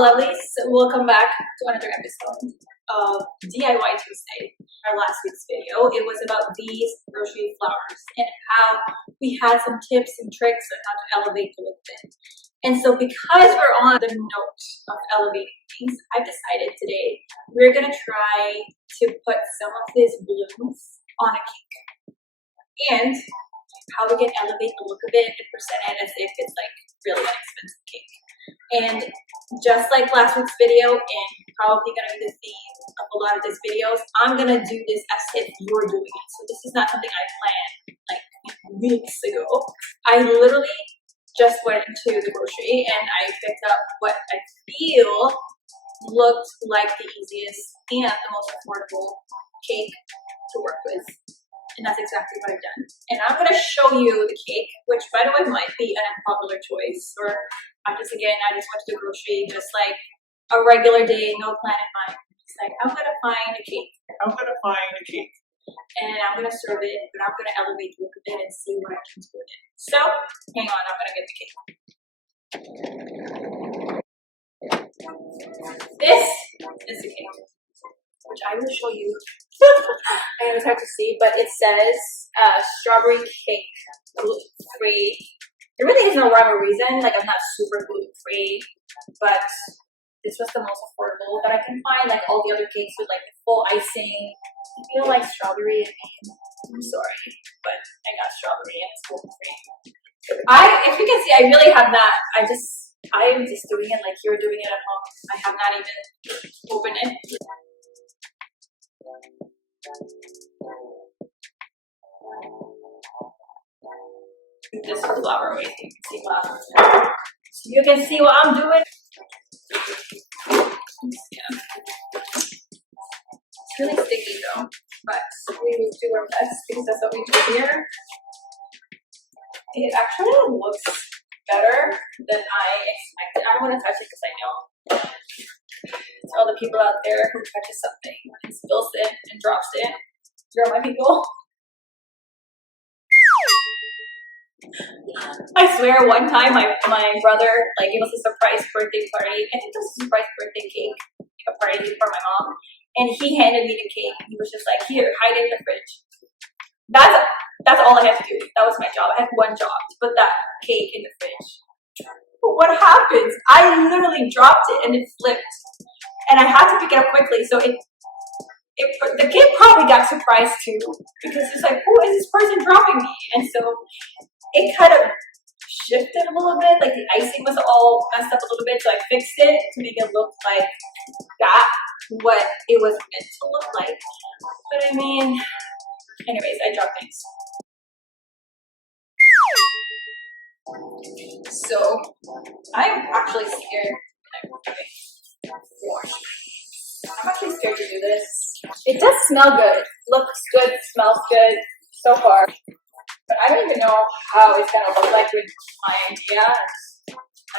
lovelies, welcome back to another episode of DIY Tuesday. Our last week's video, it was about these grocery flowers and how we had some tips and tricks on how to elevate the look of it. And so because we're on the note of elevating things, I've decided today we're gonna try to put some of these blooms on a cake. And how we can elevate the look of it and present it as if it's like really inexpensive cake. And just like last week's video, and probably gonna be the theme of a lot of these videos, I'm gonna do this as if you're doing it. So this is not something I planned like weeks ago. I literally just went into the grocery and I picked up what I feel looked like the easiest and the most affordable cake to work with. And that's exactly what I've done. And I'm going to show you the cake, which by the way might be an unpopular choice. Or I just went to the grocery just like a regular day, no plan in mind. Just like, I'm going to find a cake. And I'm going to serve it, but I'm going to elevate the look of it and see what I can do with it. So, hang on, I'm going to get the cake. This is the cake, which I will show you. I know it's hard to see, but it says strawberry cake, gluten-free. There really is no rhyme or reason. Like, I'm not super gluten-free, but this was the most affordable that I can find. Like all the other cakes with like the full icing. I feel like strawberry. I'm sorry, but I got strawberry and it's gluten-free. If you can see, I really have not. I am just doing it like you're doing it at home. I have not even opened it. This flower, wait, you can see what I'm doing. Yeah. It's really sticky though, but we will do our best because that's what we do here. It actually looks better than I expected. I don't want to touch it because I know it's all the people out there who touches something and spills it and drops it. You're my people. I swear, one time my brother like gave us a surprise birthday party. I think it was a surprise birthday cake, a party for my mom, and he handed me the cake. He was just like, "Here, hide it in the fridge." That's all I had to do. That was my job. I had one job to put that cake in the fridge. But what happens? I literally dropped it and it flipped, and I had to pick it up quickly. So the kid probably got surprised too because it's like, who is this person dropping me? And so it kind of shifted a little bit, like the icing was all messed up a little bit, so I fixed it to make it look like that, what it was meant to look like. But I mean, anyways, I dropped things. So I'm actually scared. I'm actually scared to do this. It does smell good, looks good, smells good so far. But I don't even know how it's gonna look like with my idea.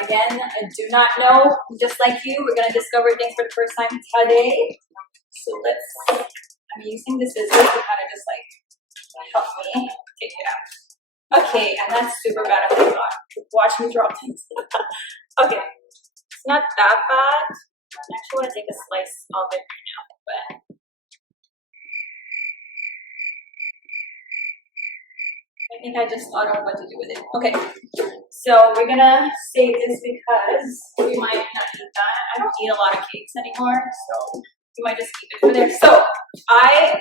Again, I do not know. Just like you, we're gonna discover things for the first time today. So I'm using the scissors to kind of just like help me take it out. Okay, and that's super bad if I thought. Watch me drop things. Okay, it's not that bad. I actually want to take a slice of it right now, but I think I just thought of what to do with it. Okay, so we're gonna save this because we might not eat that. I don't eat a lot of cakes anymore, so we might just keep it for there. So I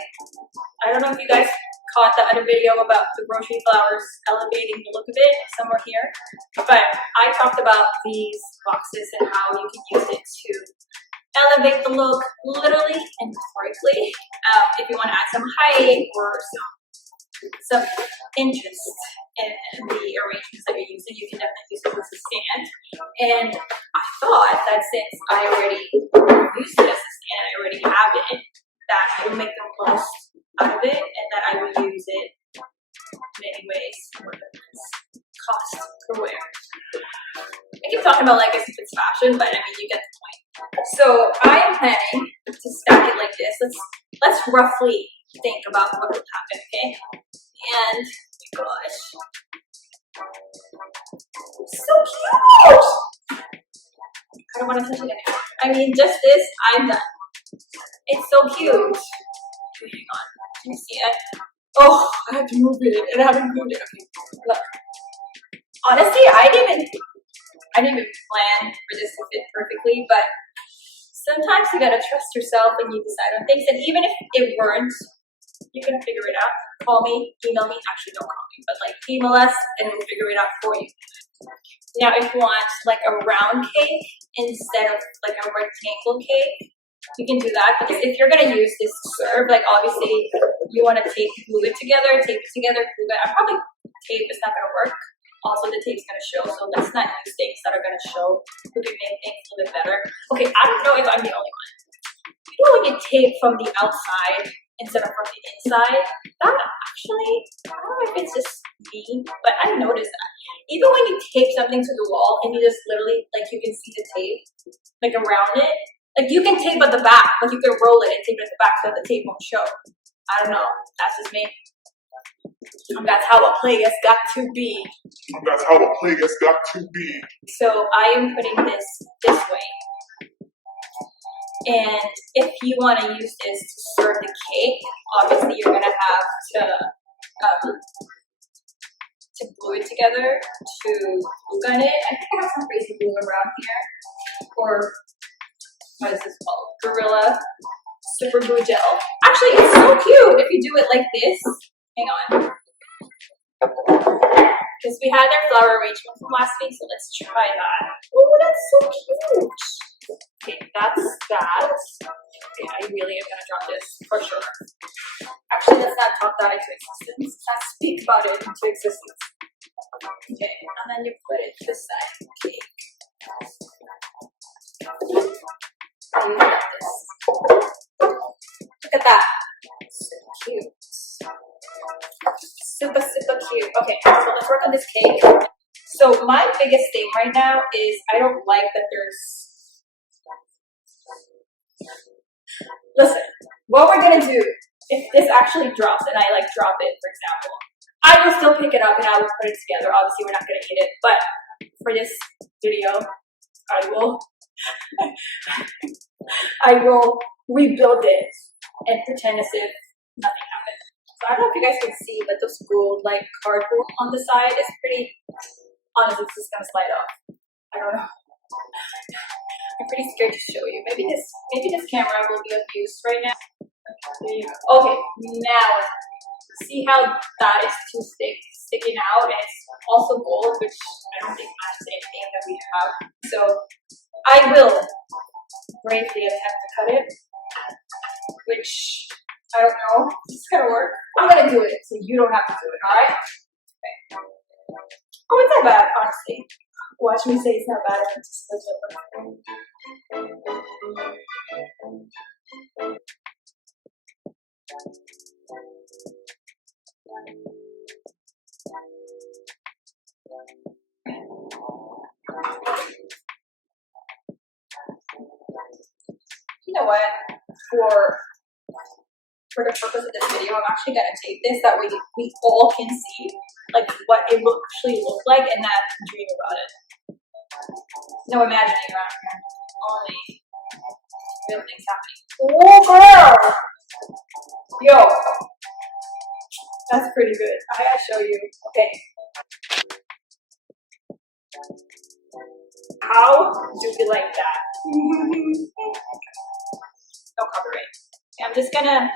don't know if you guys caught the other video about the grocery flowers elevating the look of it somewhere here, but I talked about these boxes and how you can use it to elevate the look literally and metaphorically. If you want to add some height or some interest in the arrangements that you're using, you can definitely use it as a stand. And I thought that since I already used it as a stand, I already have it, that I would make the most out of it and that I would use it in many ways more than this cost per wear. I keep talking about like as if it's fashion, but I mean you get the point. So I am planning to stack it like this. Let's roughly think about what would happen, okay? And oh my gosh, so cute! I don't want to touch it anymore. I mean, just this, I'm done. It's so cute. Hang on. Can you see it? Oh, I have to move it, and I haven't moved it. Okay, look. Honestly, I didn't even plan for this to fit perfectly, but sometimes you gotta trust yourself when you decide on things, and even if it weren't, you can figure it out. Call me, email me. Actually, don't call me, but like email us, and we'll figure it out for you. Now, if you want like a round cake instead of like a rectangle cake, you can do that. Because if you're gonna use this to serve, like obviously you want to glue it together, tape it together, glue it. I probably tape is not gonna work. Also, the tape's gonna show, so let's not use things that are gonna show. We can make things a little bit better. Okay, I don't know if I'm the only one. You know when you tape from the outside instead of from the inside? That actually, I don't know if it's just me, but I noticed that. Even when you tape something to the wall and you just literally, like you can see the tape, like around it, like you can tape at the back, like you can roll it and tape it at the back so the tape won't show. I don't know, that's just me. And that's how a play has got to be. And that's how a play has got to be. So I am putting this way. And if you want to use this to serve the cake, obviously you're going to have to glue it together, to glue gun it. I think I have some crazy glue around here. Or what is this called? Gorilla Super Glue Gel. Actually, it's so cute if you do it like this. Hang on. Because we had their flower arrangement from last week, so let's try that. Oh, that's so cute. Okay, that's that. Okay, I really am gonna drop this for sure. Actually, let's not talk that into existence. Let's speak about it into existence. Okay, and then you put it to the side of the cake. Oh, you got this. Look at that. So cute. Super, super cute. Okay, so let's work on this cake. So my biggest thing right now is I don't like that there's... Listen, what we're gonna do, if this actually drops and I like drop it, for example, I will still pick it up and I will put it together. Obviously, we're not gonna eat it, but for this video, I will rebuild it and pretend as if nothing happened. So I don't know if you guys can see, but this gold like cardboard on the side is pretty, honestly, it's just gonna slide off. I don't know. I'm pretty scared to show you. Maybe this camera will be of use right now. Okay, now see how that is too sticking out, and it's also gold, which I don't think matches anything that we have. So I will bravely attempt to cut it, which I don't know if it's gonna work. I'm gonna do it so you don't have to do it, alright? Okay. Oh, it's not bad, honestly. Watch me say it's not bad and it just goes over. You know what? For the purpose of this video, I'm actually gonna tape this that way we all can see like what it will actually look like and not dream about it. No imagining around here. Only real things happening. Oh girl! Yo! That's pretty good. I gotta show you. Okay. How do we like that? No copyright. Okay, I'm just gonna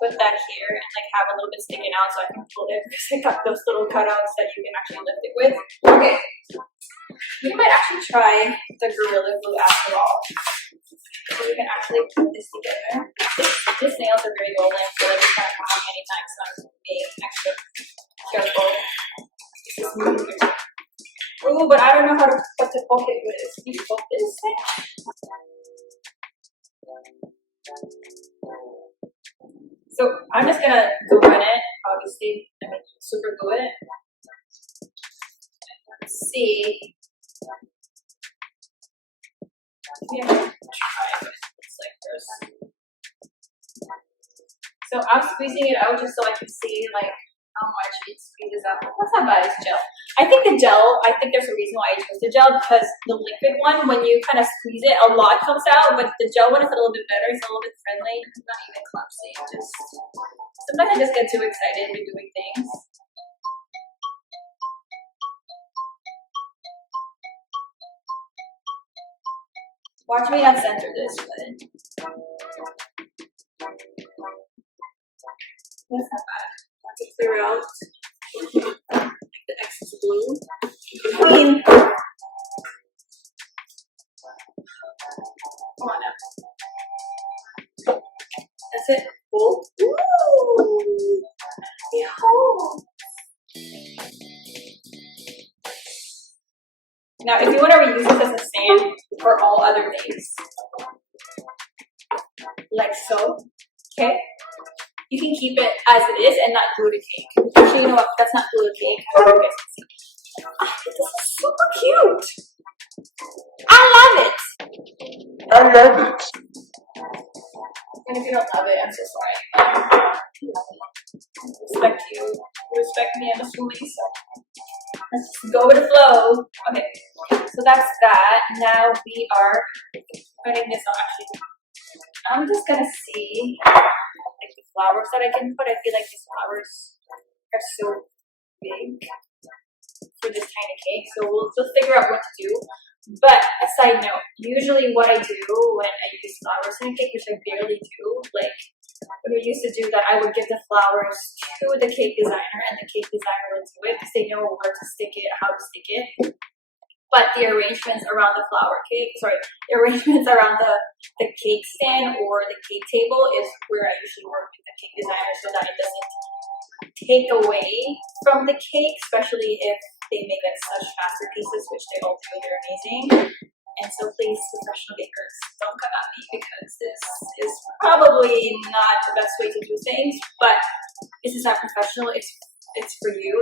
put that here and like have a little bit sticking out so I can pull it because I got those little cutouts that you can actually lift it with. Okay. We might actually try the Gorilla Glue after all. So we can actually put this together. This nails are very old and I feel like it's not coming anytime, so I'm being extra careful. Oh, but I don't know what to poke it with. Can you poke this thing? So I'm just gonna glue on it, obviously. I mean, super glue it. Let's see. Maybe I'm gonna try what it looks like first. So I'm squeezing it out just so I can see like how much it squeezes out. That's not bad, it's gel. I think there's a reason why I chose the gel, because the liquid one, when you kind of squeeze it, a lot comes out, but the gel one is a little bit better. It's a little bit friendly. It's not even clumsy. Sometimes I just get too excited with doing things. Watch me not center this, but that's not bad. I have to clear out the excess glue. I mean, come on now. That's it. Cool. Ooh. Behold. Now, if you want to reuse this as a stand for all other days, like so, okay? You can keep it as it is and not glue the cake. Actually, you know what? That's not glue the cake. You guys can see. This is super cute. I love it. I love it. And if you don't love it, I'm so sorry. Respect you. Respect me. I'm a sweetie, so let's just go with the flow. Okay, so that's that. Now we are putting this on. Actually, I'm just gonna see like the flowers that I can put. I feel like these flowers are so big for this tiny cake, so we'll just figure out what to do. But a side note, usually what I do when I use flowers in a cake, which I barely do, like when we used to do that, I would give the flowers to the cake designer, and the cake designer would do it because they know where to stick it, how to stick it. But the arrangements around the the arrangements around the cake stand or the cake table is where I usually work with the cake designer, so that it doesn't take away from the cake, especially if they make like such masterpieces, which they all do. They're amazing. And so please, professional bakers, don't come at me, because this is probably not the best way to do things, but this is not professional. It's for you.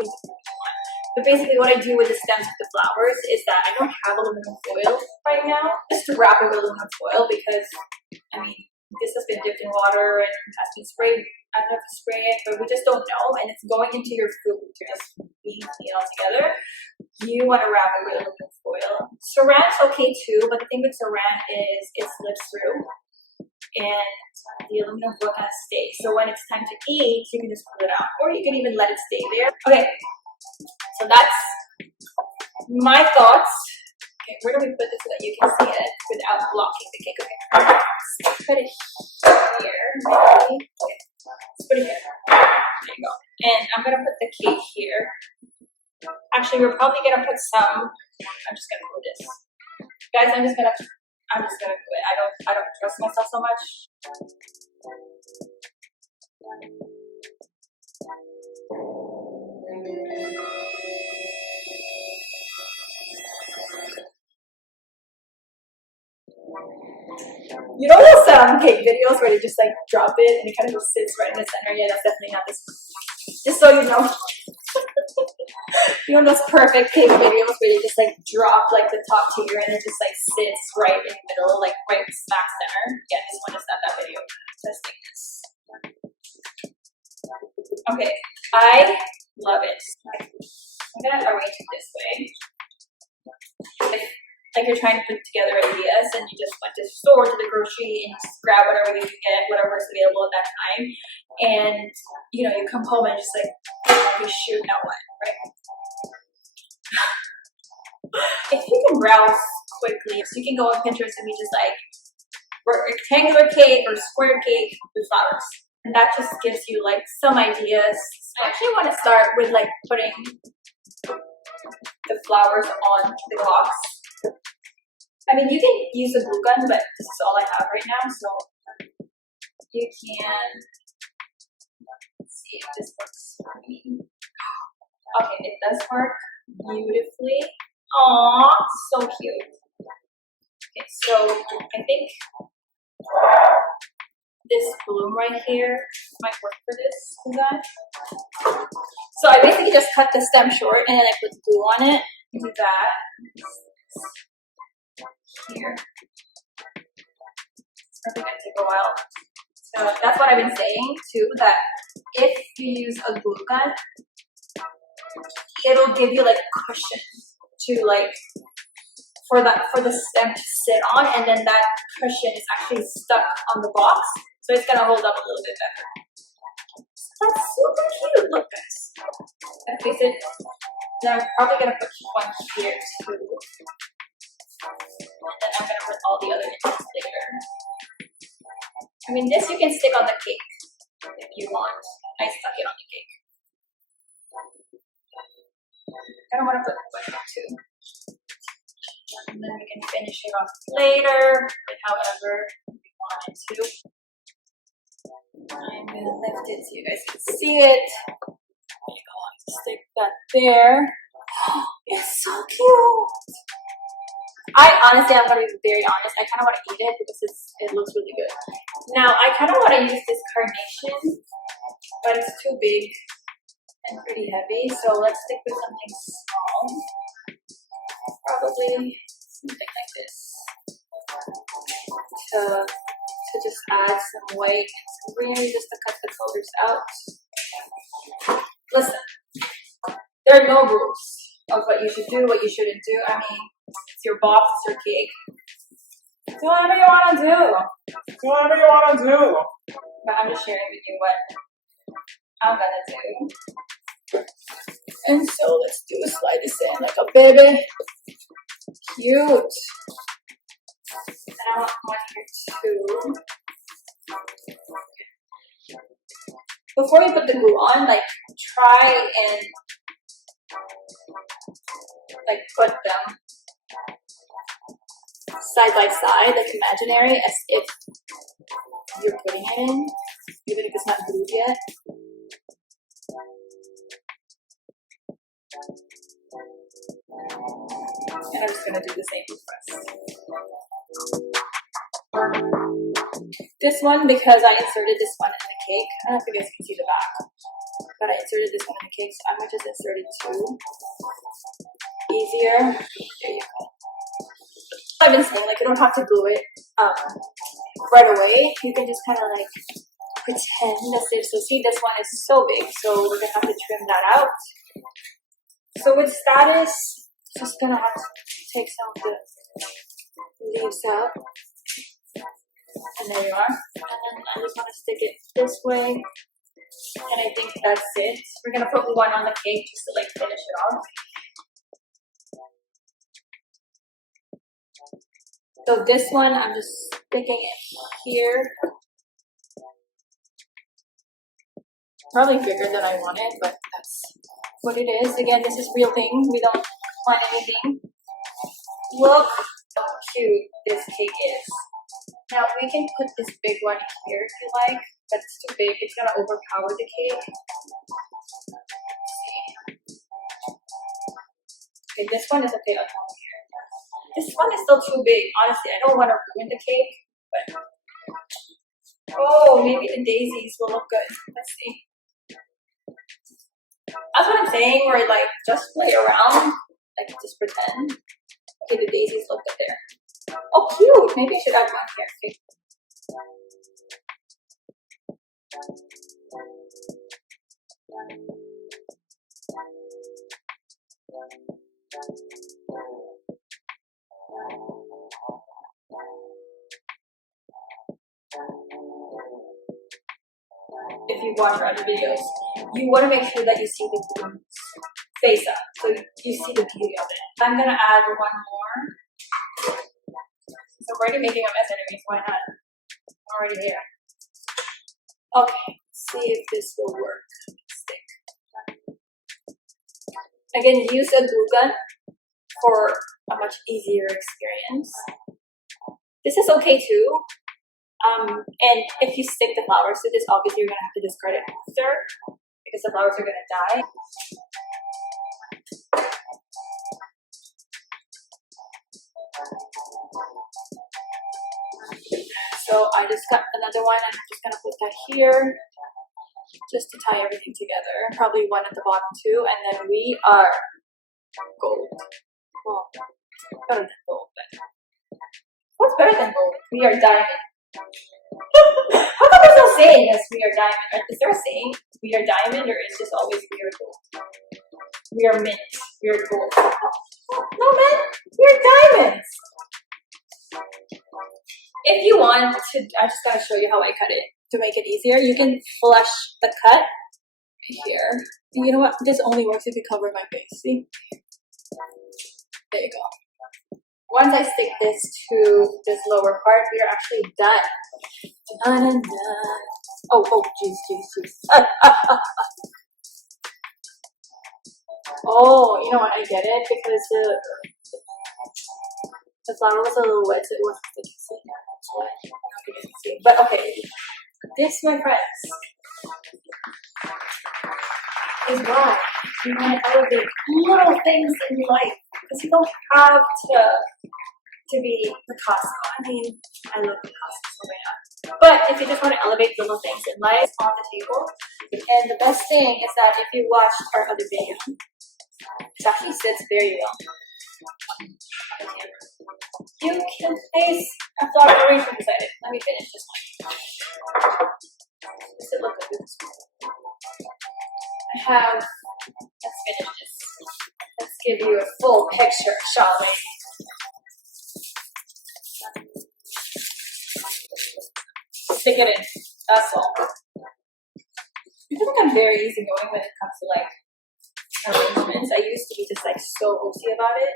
But basically what I do with the stems with the flowers is that I don't have aluminum foil right now, just to wrap it with aluminum foil, because I mean, this has been dipped in water and has been sprayed. I don't have to spray it, but we just don't know, and it's going into your food to just be all together. You want to wrap it with aluminum foil. Saran's okay too, but the thing with saran is it slips through, and the aluminum foil kind of stays. So when it's time to eat, you can just pull it out, or you can even let it stay there. Okay, so that's my thoughts. Okay, where do we put this so that you can see it without blocking the cake? Okay, let's put it here, maybe. Okay, let's put it here. There you go. And I'm gonna put the cake here. Actually, we're probably gonna put some. I'm just gonna do this, guys. I'm just gonna do it. I don't trust myself so much. You know those cake videos where they just like drop it and it kind of just sits right in the center? Yeah, that's definitely not this. Just so you know. You know those perfect cake videos where they just like drop like the top tier and it just like sits right in the middle, like right smack center? Yeah, this one is not that video. Testing this. Okay, I love it. I'm gonna arrange it this way. Like you're trying to put together ideas and you just went to the store, to the grocery, and just grab whatever you can get, whatever's available at that time. And you know, you come home and just like, oh, shoot, now what, right? If you can browse quickly, so you can go on Pinterest and be just like, rectangular cake or square cake with flowers. And that just gives you like some ideas. I actually want to start with like putting the flowers on the box. I mean, you can use a glue gun, but this is all I have right now, so you can, let's see if this works for me. Okay, it does work beautifully. Aww, so cute. Okay, so I think this bloom right here might work for this design. So I basically just cut the stem short and then I put glue on it. Do that. Here. It's probably gonna take a while. So that's what I've been saying too, that if you use a glue gun, it'll give you like a cushion to like for the stem to sit on, and then that cushion is actually stuck on the box, so it's gonna hold up a little bit better. That's super cute. Look, guys. I fix it. Then I'm probably gonna put one here too, and then I'm gonna put all the other inches later. I mean, this you can stick on the cake if you want. I stuck it on the cake. I don't want to put one too. And then we can finish it off later, but however we want it to. I'm going to lift it so you guys can see it. I'm going to stick that there. It's so cute. I'm going to be very honest. I kind of want to eat it because it looks really good. Now, I kind of want to use this carnation, but it's too big and pretty heavy. So let's stick with something small. Probably something like this to just add some weight and some greenery just to cut the colors out. Listen, there are no rules of what you should do, what you shouldn't do. I mean, it's your box, it's your cake. Do whatever you want to do. Do whatever you want to do. But I'm just sharing with you what I'm gonna do. And so let's slide this in like a baby. Cute. And I want one here too. Before you put the glue on, like try and like put them side by side, like imaginary, as if you're putting it in, even if it's not glued yet. And I'm just gonna do the same press. This one, because I inserted this one in the cake, I don't know if you guys can see the back, but I inserted this one in the cake, so I'm gonna just insert it too. Easier. There you go. I've been saying, like, you don't have to glue it right away. You can just kind of like pretend as if. So see, this one is so big, so we're gonna have to trim that out. So with status, just gonna have to take some of the leaves out. And there you are. And then I just want to stick it this way. And I think that's it. We're gonna put one on the cake just to like finish it off. So this one, I'm just sticking it here. Probably bigger than I wanted, but that's what it is. Again, this is real thing. We don't find anything. Look how cute this cake is. Now we can put this big one here if you like, but it's too big. It's gonna overpower the cake. Okay, this one is okay on here. This one is still too big. Honestly, I don't want to ruin the cake, but oh, maybe the daisies will look good. Let's see. That's what I'm saying. Where like just play around, like just pretend. Okay, the daisies look good there. Oh, cute! Maybe I should add one here. Okay. If you watch our other videos, you want to make sure that you see the balloons face up, so you see the beauty of it. I'm gonna add one more. So I'm already making a mess anyways, why not? I'm already here. Okay, let's see if this will work. Stick. Again, use a glue gun for a much easier experience. This is okay too. And if you stick the flowers to this, obviously you're gonna have to discard it after because the flowers are gonna die. So I just got another one and I'm just gonna put that here just to tie everything together. Probably one at the bottom too, and then we are gold. Well, better than gold, but what's better than gold? We are diamond. How come there's no saying as we are diamond? Is there a saying we are diamond, or is just always we are gold? We are mint. We are gold. No, man, you're diamonds. If you want to, I just gotta show you how I cut it to make it easier. You can flush the cut here. And you know what? This only works if you cover my face. See? There you go. Once I stick this to this lower part, we are actually done. Done and done. Oh, jeez. Oh, you know what? I get it because the flower was a little wet, so it wasn't sticking. That's why I couldn't see. But okay, this, my friends, is why you want to elevate little things in life, because you don't have to be Picasso. I mean, I love Picasso so much. But if you just want to elevate little things in life on the table, and the best thing is that if you watched our other video, it actually sits very well. You can place a flower arrangement beside it. Let me finish this one. Does it look good? I have, let's finish this. Let's give you a full picture, shall we? Stick it in, that's all. I feel like I'm very easygoing when it comes to like arrangements. I used to be just like so OC about it.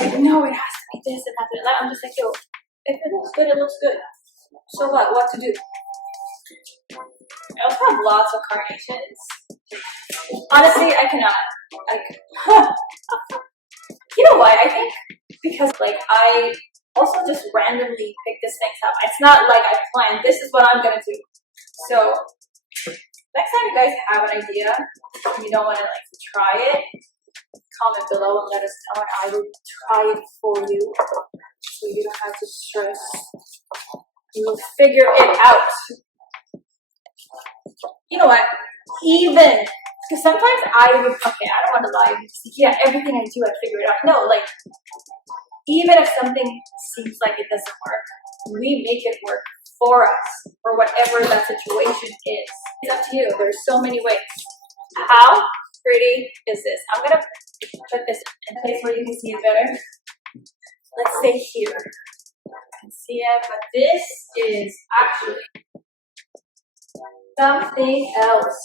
Like, no, it has to be this, it has to be that. I'm just like, yo, if it looks good, it looks good. So what? What to do? I also have lots of carnations. Honestly, I cannot. Like, you know why? I think because like I also just randomly pick this things up. It's not like I planned, this is what I'm gonna do. So next time you guys have an idea and you don't want to like try it, comment below and let us know, and I will try it for you so you don't have to stress. You will figure it out. You know what? Even because sometimes I don't want to lie. Yeah, everything I do, I figure it out. No, like even if something seems like it doesn't work, we make it work for us, or whatever that situation is. It's up to you. There's so many ways. How pretty is this? I'm gonna put this in a place where you can see it better. Let's say here. You can see it, but this is actually something else.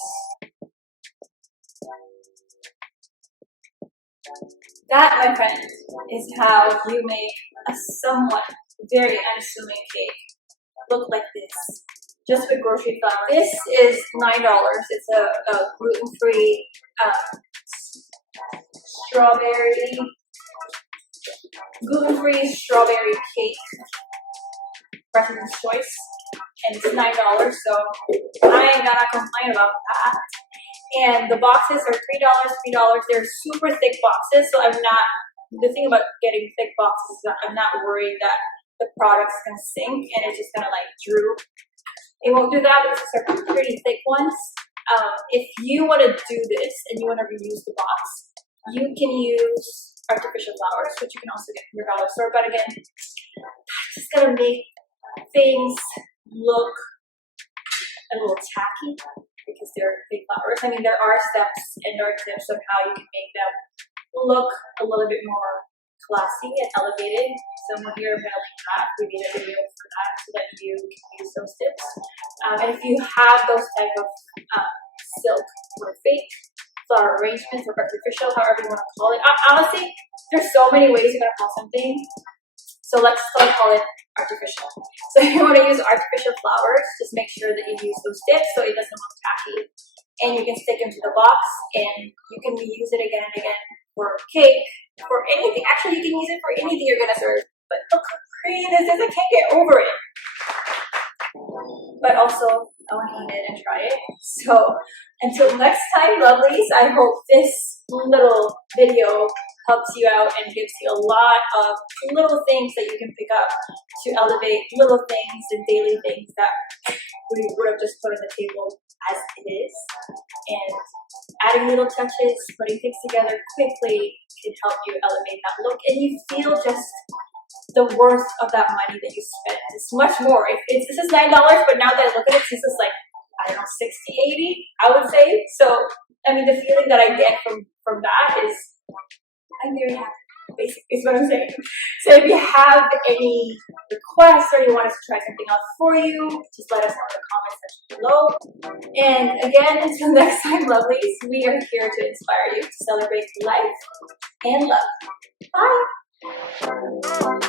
That, my friend, is how you make a somewhat very unassuming cake look like this, just with grocery flour. This is $9. It's a gluten-free strawberry cake, preference choice, and it's $9. So I ain't gonna complain about that. And the boxes are $3. They're super thick boxes, so I'm not. The thing about getting thick boxes is that I'm not worried that the product's gonna sink and it's just gonna like droop. It won't do that because they're pretty thick ones. If you want to do this and you want to reuse the box, you can use artificial flowers, which you can also get from your dollar store. But again, it's just gonna make things look a little tacky because they're big flowers. I mean, there are steps and there are tips on how you can make them look a little bit more classy and elevated. Somewhere here I'm gonna link that. We made a video for that so that you can use those tips. And if you have those type of silk or fake flower arrangements or artificial, however you want to call it. Honestly, there's so many ways you're gonna call something. So let's still call it artificial. So if you want to use artificial flowers, just make sure that you use those tips so it doesn't look tacky. And you can stick them to the box and you can reuse it again and again for cake, for anything. Actually, you can use it for anything you're gonna serve. But look how pretty this is. I can't get over it. But also, I want to eat it and try it. So until next time, lovelies, I hope this little video helps you out and gives you a lot of little things that you can pick up to elevate little things and daily things that we would have just put on the table as it is. And adding little touches, putting things together quickly can help you elevate that look. And you feel just the worth of that money that you spent. It's much more. This is $9, but now that I look at it, this is like, I don't know, 60, 80, I would say. So I mean, the feeling that I get from that is I'm very happy. Basically, is what I'm saying. So if you have any requests or you want us to try something else for you, just let us know in the comment section below. And again, until next time, lovelies, we are here to inspire you to celebrate life and love. Bye.